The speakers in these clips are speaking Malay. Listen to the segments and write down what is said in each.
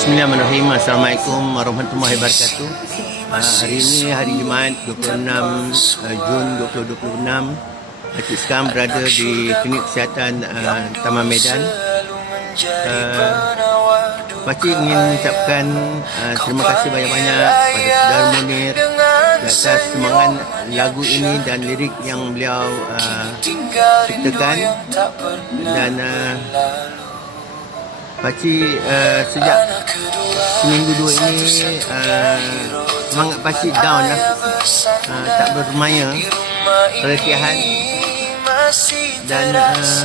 Bismillahirrahmanirrahim. Assalamualaikum warahmatullahi wabarakatuh. Hari ini hari Jumaat 26 Jun 2026. Pakcik sekarang berada di klinik kesihatan Taman Medan. Pakcik ingin mengucapkan terima kasih banyak-banyak pada Saudara Munir di atas semangat lagu ini dan lirik yang beliau ciptakan. Dan Pakcik sejak seminggu dua ini semangat Pakcik down lah, tak bermaya, keletihan. Dan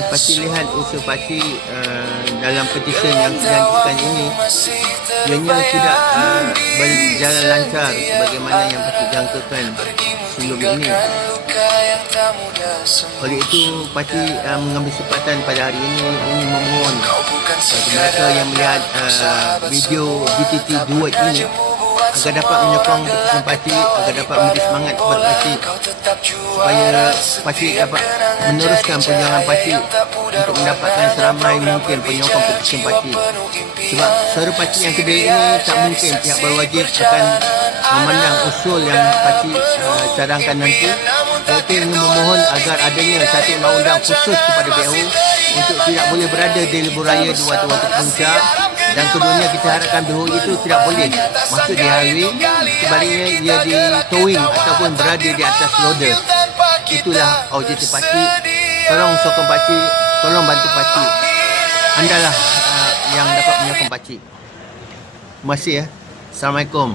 Pakcik lihat usaha Pakcik dalam petisi yang sedang dilakukan ini ianya tidak berjalan lancar sebagaimana yang Pakcik jangkakan sebelum ini. Oleh itu Pakcik mengambil kesempatan pada hari ini ingin memohon kepada mereka yang melihat video BTT Duet ini agar dapat menyokong keputusan Pakcik, agar dapat memberi semangat kepada Pakcik supaya Pakcik dapat meneruskan perjuangan Pakcik untuk mendapatkan seramai mungkin penyokong keputusan Pakcik. Sebab suara Pakcik yang kedua ini tak mungkin pihak berwajib akan memandang usul yang Pakcik cadangkan nanti. Kita ingin memohon agar adanya satu undang-undang khusus kepada WHO untuk tidak boleh berada di lebuh raya di waktu-waktu puncak. Dan keduanya kita harapkan WHO itu tidak boleh masuk di highway, sebaliknya ia di towing ataupun berada di atas loader. Itulah objektif Pakcik. Tolong sokong Pakcik, tolong bantu Pakcik. Andalah yang dapat menyokong Pakcik. Terima kasih ya. Assalamualaikum.